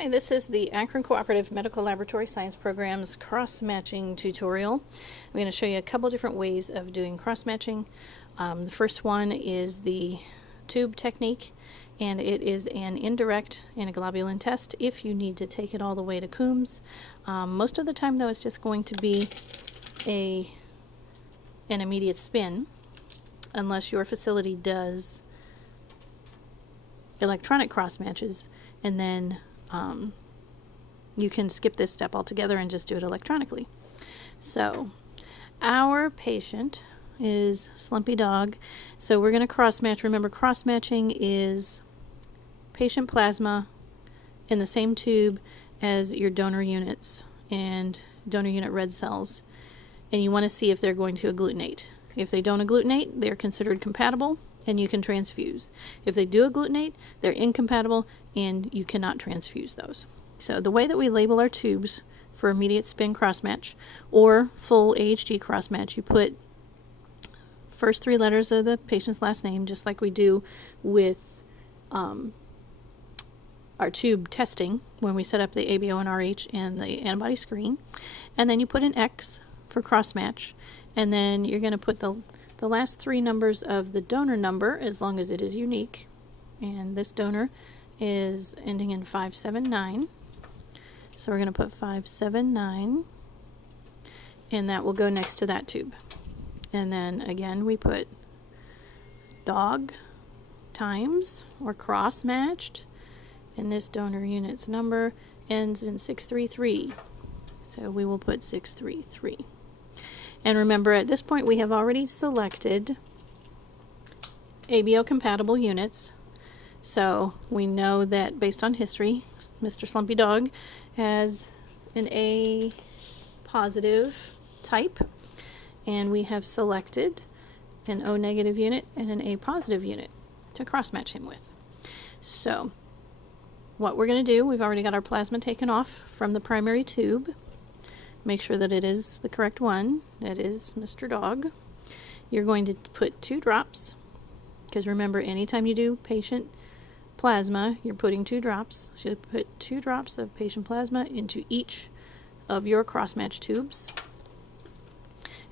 Hi, this is the Akron Cooperative Medical Laboratory Science Program's cross-matching tutorial. I'm going to show you a couple different ways of doing cross-matching. The first one is the tube technique, and it is an indirect antiglobulin test if you need to take it all the way to Coombs. Most of the time, though, it's just going to be an immediate spin, unless your facility does electronic cross-matches, and then you can skip this step altogether and just do it electronically. So our patient is Slumpy Dog, so we're going to cross-match. Remember, cross-matching is patient plasma in the same tube as your donor units and donor unit red cells, and you want to see if they're going to agglutinate. If they don't agglutinate, they're considered compatible and you can transfuse. If they do agglutinate, they're incompatible and you cannot transfuse those. So the way that we label our tubes for immediate spin crossmatch or full AHG crossmatch, you put first three letters of the patient's last name, just like we do with our tube testing when we set up the ABO and RH and the antibody screen. And then you put an X for crossmatch, and then you're going to put the last three numbers of the donor number, as long as it is unique. And this donor is ending in 579. So we're going to put 579, and that will go next to that tube. And then again, we put dog times or cross matched, and this donor unit's number ends in 633. So we will put 633. And remember, at this point, we have already selected ABO compatible units. So we know that based on history, Mr. Slumpy Dog has an A positive type, and we have selected an O negative unit and an A positive unit to cross-match him with. So what we're going to do, we've already got our plasma taken off from the primary tube. Make sure that it is the correct one. That is Mr. Dog. You're going to put 2 drops, because remember, anytime you do patient plasma, you're putting 2 drops. So you put 2 drops of patient plasma into each of your cross-match tubes.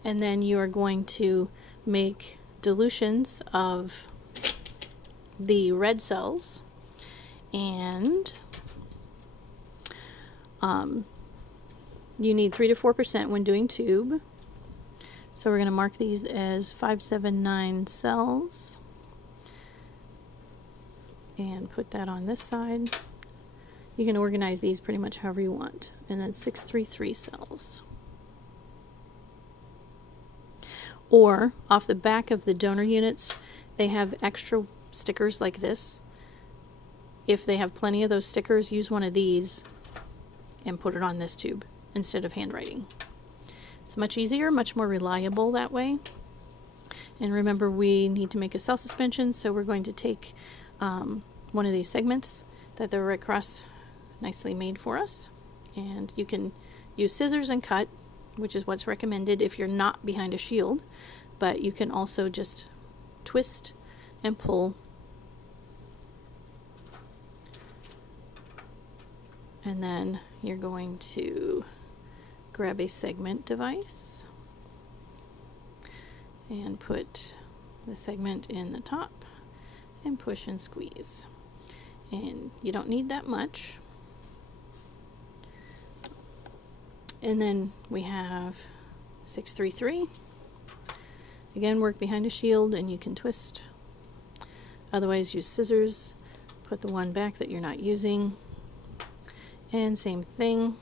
And then you are going to make dilutions of the red cells, and you need 3 to 4% when doing tube. So we're going to mark these as 579 cells and put that on this side. You can organize these pretty much however you want. And then 633 cells. Or off the back of the donor units, they have extra stickers like this. If they have plenty of those stickers, use one of these and put it on this tube instead of handwriting. It's much easier, much more reliable that way. And remember, we need to make a cell suspension, so we're going to take one of these segments that the Red Cross nicely made for us, and you can use scissors and cut, which is what's recommended if you're not behind a shield, but you can also just twist and pull. And then you're going to grab a segment device and put the segment in the top and push and squeeze. And you don't need that much. And then we have 633. Again, work behind a shield and you can twist. Otherwise, use scissors. Put the one back that you're not using. And same thing.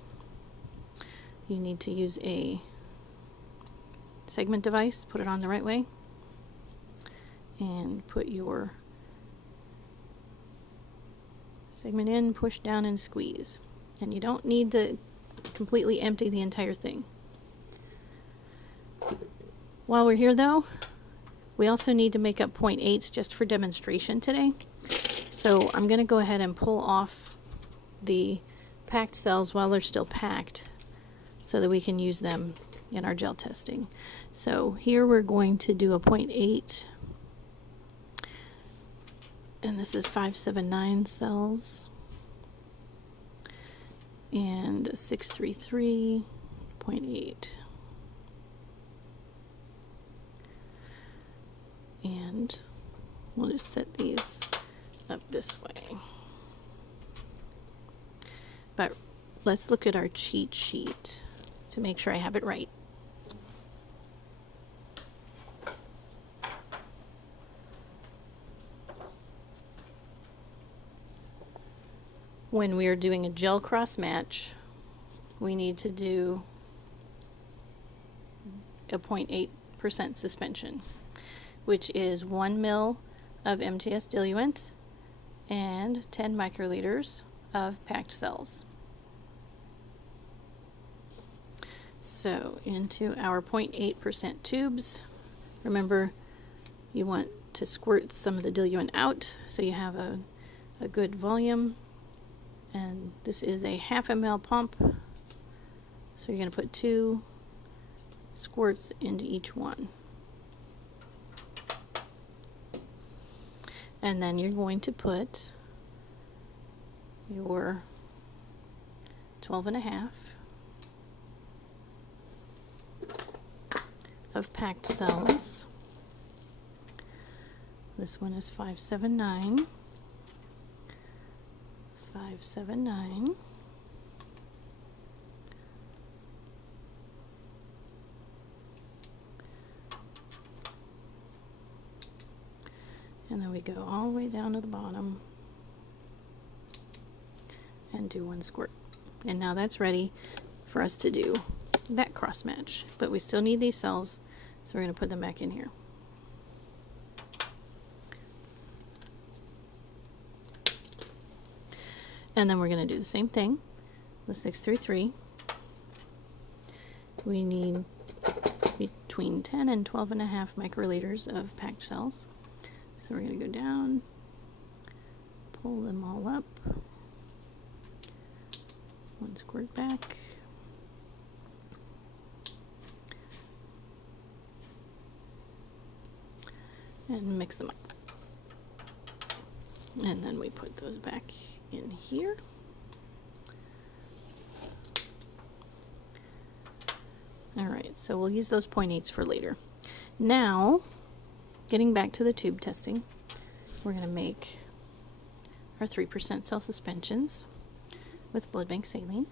You need to use a segment device, put it on the right way, and put your segment in, push down, and squeeze. And you don't need to completely empty the entire thing. While we're here, though, we also need to make up 0.8s just for demonstration today. So I'm going to go ahead and pull off the packed cells while they're still packed, so that we can use them in our gel testing. So here we're going to do a 0.8, and this is 579 cells. and 633.8. And we'll just set these up this way. But let's look at our cheat sheet to make sure I have it right. When we are doing a gel cross match, we need to do a 0.8% suspension, which is 1 ml of MTS diluent and 10 microliters of packed cells. So into our 0.8% tubes, remember you want to squirt some of the diluent out so you have a good volume. And this is a 1/2 ml pump, so you're going to put 2 squirts into each one. And then you're going to put your 12.5 of packed cells. This one is 579. 579. And then we go all the way down to the bottom and do 1 squirt. And now that's ready for us to do that cross match. But we still need these cells, so we're going to put them back in here. And then we're going to do the same thing with 633. We need between 10 and 12.5 microliters of packed cells. So we're going to go down, pull them all up, 1 squirt back, and mix them up. And then we put those back in here. All right, so we'll use those 0.8s for later. Now, getting back to the tube testing, we're going to make our 3% cell suspensions with blood bank saline.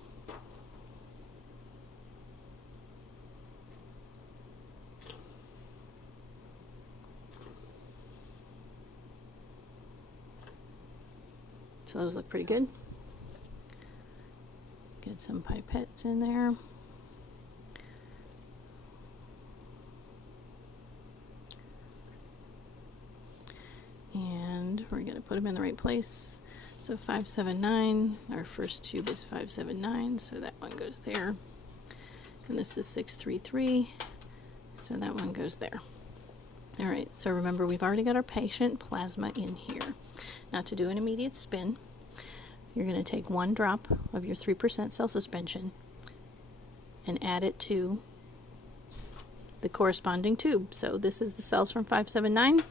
So those look pretty good. Get some pipettes in there. And we're going to put them in the right place. So 579, our first tube is 579, so that one goes there. And this is 633, so that one goes there. All right, so remember we've already got our patient plasma in here. Now to do an immediate spin, you're going to take 1 drop of your 3% cell suspension and add it to the corresponding tube. So this is the cells from 579,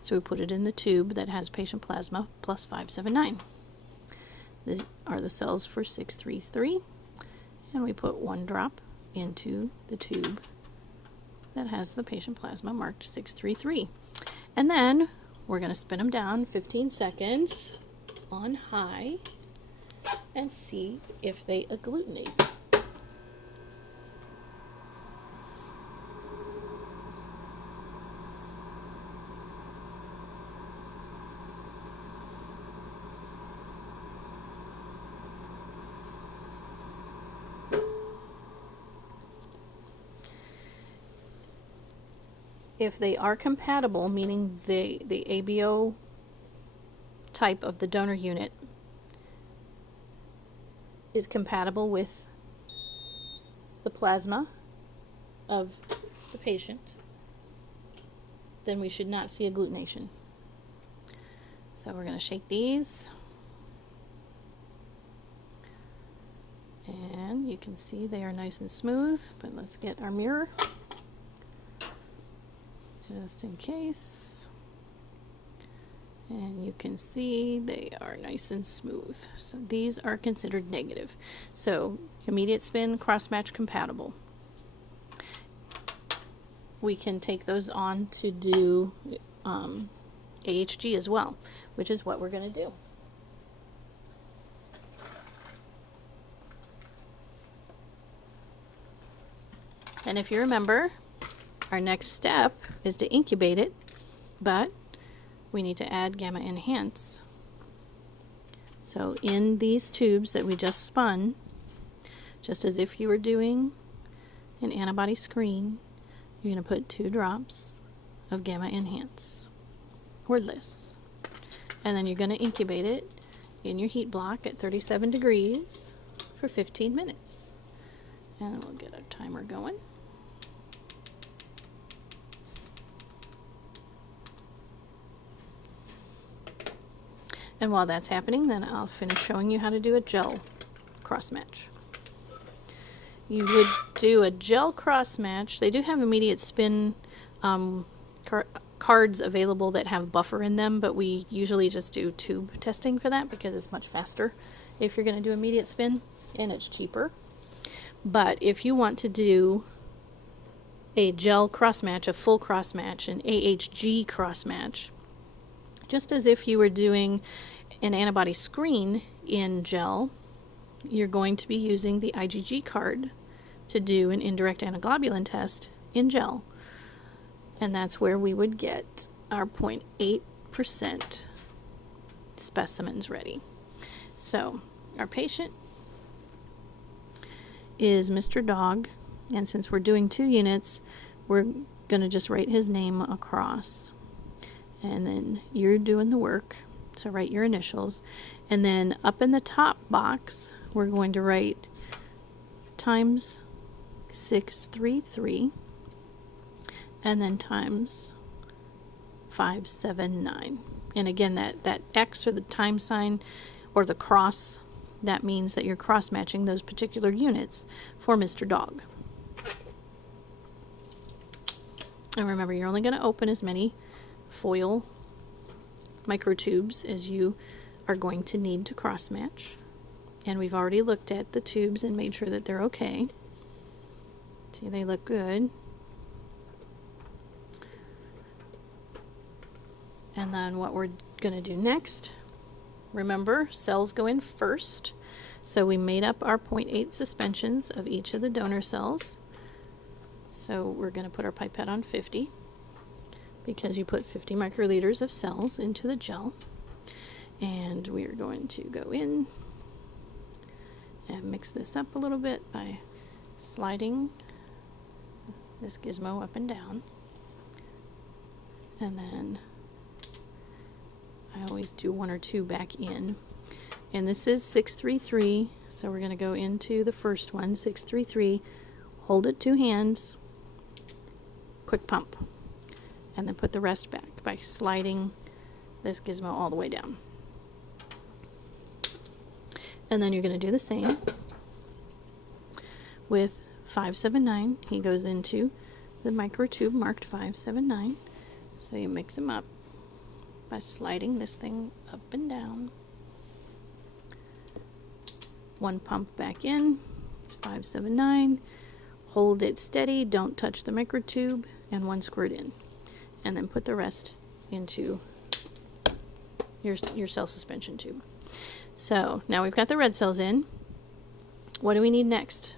so we put it in the tube that has patient plasma plus 579. These are the cells for 633, and we put 1 drop into the tube that has the patient plasma marked 633. And then we're going to spin them down 15 seconds on high and see if they agglutinate. If they are compatible, meaning the ABO type of the donor unit is compatible with the plasma of the patient, then we should not see agglutination. So we're going to shake these, and you can see they are nice and smooth, but let's get our mirror just in case. And you can see they are nice and smooth. So these are considered negative. So immediate spin, cross-match compatible. We can take those on to do AHG as well, which is what we're going to do. And if you remember, our next step is to incubate it, but we need to add gamma enhance. So in these tubes that we just spun, just as if you were doing an antibody screen, you're going to put 2 drops of gamma enhance, wordless. And then you're going to incubate it in your heat block at 37 degrees for 15 minutes. And we'll get our timer going. And while that's happening, then I'll finish showing you how to do a gel cross match. You would do a gel cross match. They do have immediate spin cards available that have buffer in them, but we usually just do tube testing for that because it's much faster if you're going to do immediate spin, and it's cheaper. But if you want to do a gel cross match, a full cross match, an AHG cross match, just as if you were doing an antibody screen in gel, you're going to be using the IgG card to do an indirect antiglobulin test in gel. And that's where we would get our 0.8% specimens ready. So our patient is Mr. Dog, and since we're doing 2 units, we're going to just write his name across. And then you're doing the work, so write your initials. And then up in the top box, we're going to write times 633, and then times 579. And again, that X or the time sign or the cross, that means that you're cross-matching those particular units for Mr. Dog. And remember, you're only going to open as many foil microtubes as you are going to need to cross-match. And we've already looked at the tubes and made sure that they're okay. See, they look good. And then what we're going to do next, remember, cells go in first. So we made up our 0.8 suspensions of each of the donor cells. So we're going to put our pipette on 50 because you put 50 microliters of cells into the gel. And we are going to go in and mix this up a little bit by sliding this gizmo up and down. And then I always do 1 or 2 back in. And this is 633, so we're going to go into the first one, 633, hold it 2 hands, quick pump, and then put the rest back by sliding this gizmo all the way down. And then you're going to do the same with 579. He goes into the microtube marked 579. So you mix them up by sliding this thing up and down. 1 pump back in, it's 579. Hold it steady, don't touch the microtube, and 1 squirt in. And then put the rest into your cell suspension tube. So now we've got the red cells in. What do we need next?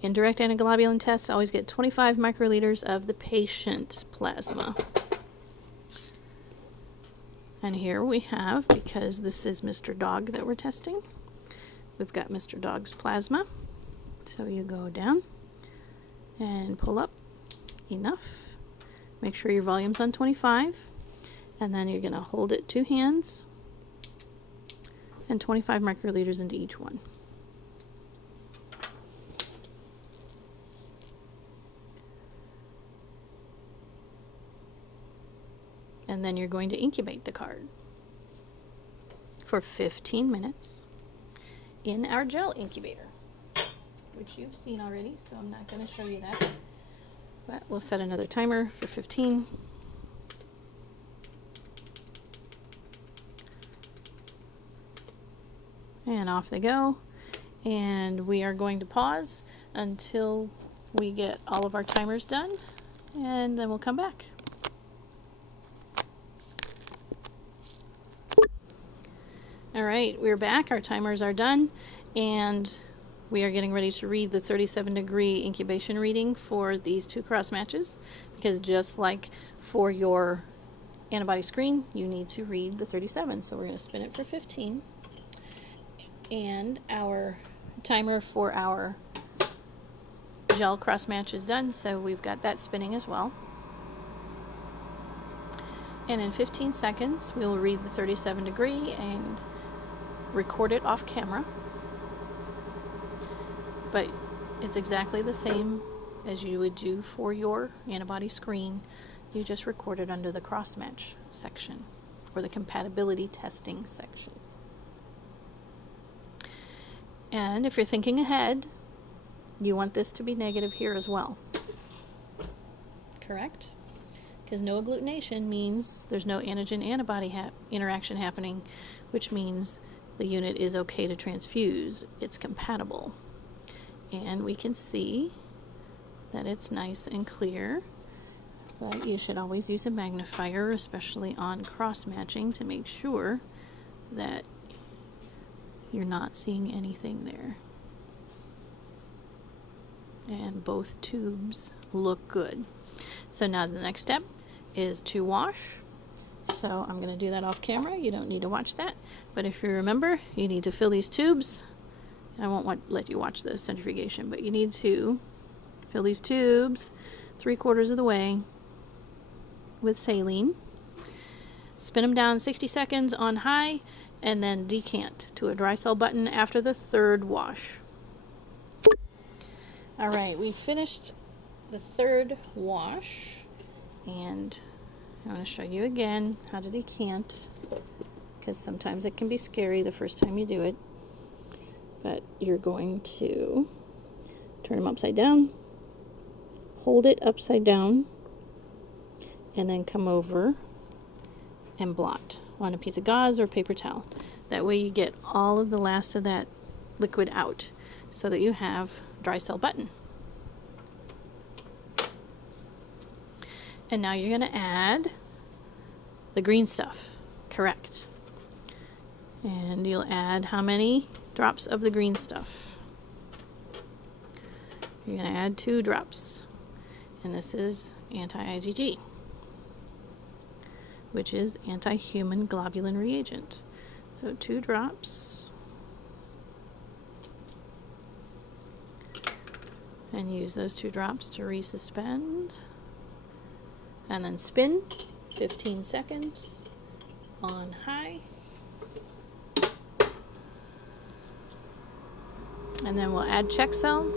Indirect antiglobulin tests always get 25 microliters of the patient's plasma. And here we have, because this is Mr. Dog that we're testing, we've got Mr. Dog's plasma. So you go down and pull up enough. Make sure your volume's on 25. And then you're going to hold it 2 hands and 25 microliters into each one. And then you're going to incubate the card for 15 minutes in our gel incubator, which you've seen already, so I'm not going to show you that. But we'll set another timer for 15. And off they go. And we are going to pause until we get all of our timers done, and then we'll come back. All right, we're back. Our timers are done, and we are getting ready to read the 37-degree incubation reading for these 2 cross matches, because just like for your antibody screen, you need to read the 37. So we're going to spin it for 15. And our timer for our gel cross match is done, so we've got that spinning as well. And in 15 seconds, we will read the 37 degree and record it off camera. But it's exactly the same as you would do for your antibody screen. You just record it under the cross match section, or the compatibility testing section. And if you're thinking ahead, you want this to be negative here as well. Correct? Because no agglutination means there's no antigen-antibody interaction happening, which means the unit is okay to transfuse. It's compatible. And we can see that it's nice and clear, but you should always use a magnifier, especially on cross-matching, to make sure that you're not seeing anything there. And both tubes look good. So now the next step is to wash. So I'm going to do that off camera. You don't need to watch that. But if you remember, you need to fill these tubes. I won't let you watch the centrifugation, but you need to fill these tubes 3/4 of the way with saline. Spin them down 60 seconds on high, and then decant to a dry cell button after the 3rd wash. All right, we finished the 3rd wash, and I want to show you again how to decant, because sometimes it can be scary the first time you do it. But you're going to turn them upside down, hold it upside down, and then come over and blot on a piece of gauze or paper towel. That way you get all of the last of that liquid out, so that you have dry cell button. And now you're going to add the green stuff. Correct. And you'll add how many drops of the green stuff? You're going to add 2 drops. And this is anti-IgG, which is anti-human globulin reagent. So 2 drops. And use those 2 drops to resuspend. And then spin 15 seconds on high. And then we'll add check cells.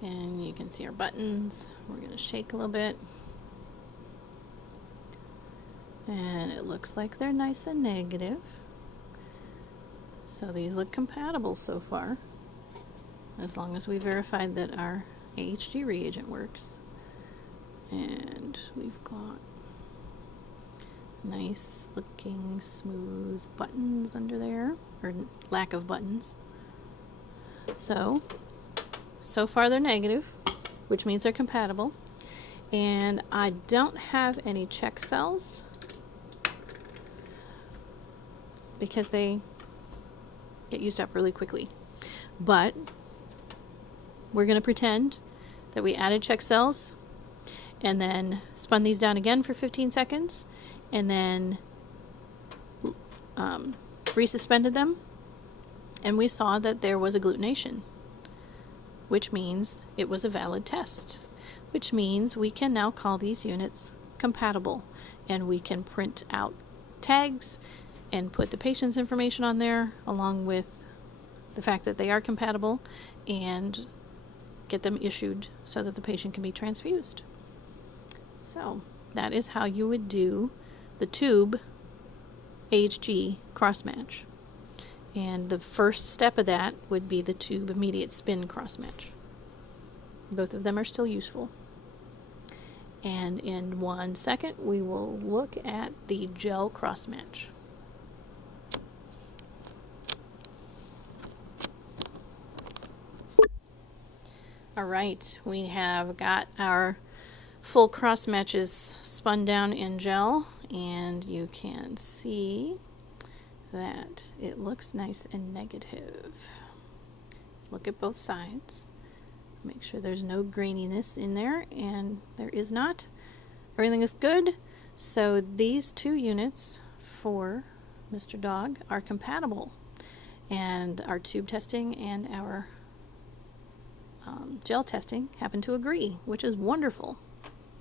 And you can see our buttons. We're going to shake a little bit. And it looks like they're nice and negative. So these look compatible so far, as long as we verified that our AHG reagent works. And we've got nice looking smooth buttons under there, or lack of buttons. So far they're negative, which means they're compatible. And I don't have any check cells because they get used up really quickly. But we're going to pretend that we added check cells and then spun these down again for 15 seconds and then resuspended them, and we saw that there was agglutination, which means it was a valid test, which means we can now call these units compatible, and we can print out tags and put the patient's information on there along with the fact that they are compatible and get them issued so that the patient can be transfused. So that is how you would do the tube AHG cross-match. And the first step of that would be the tube immediate spin cross-match. Both of them are still useful. And in 1 second, we will look at the gel cross-match. All right, we have got our full cross matches spun down in gel, and you can see that it looks nice and negative. Look at both sides. Make sure there's no graininess in there, and there is not. Everything is good. So these 2 units for Mr. Dog are compatible, and our tube testing and our gel testing happen to agree, which is wonderful.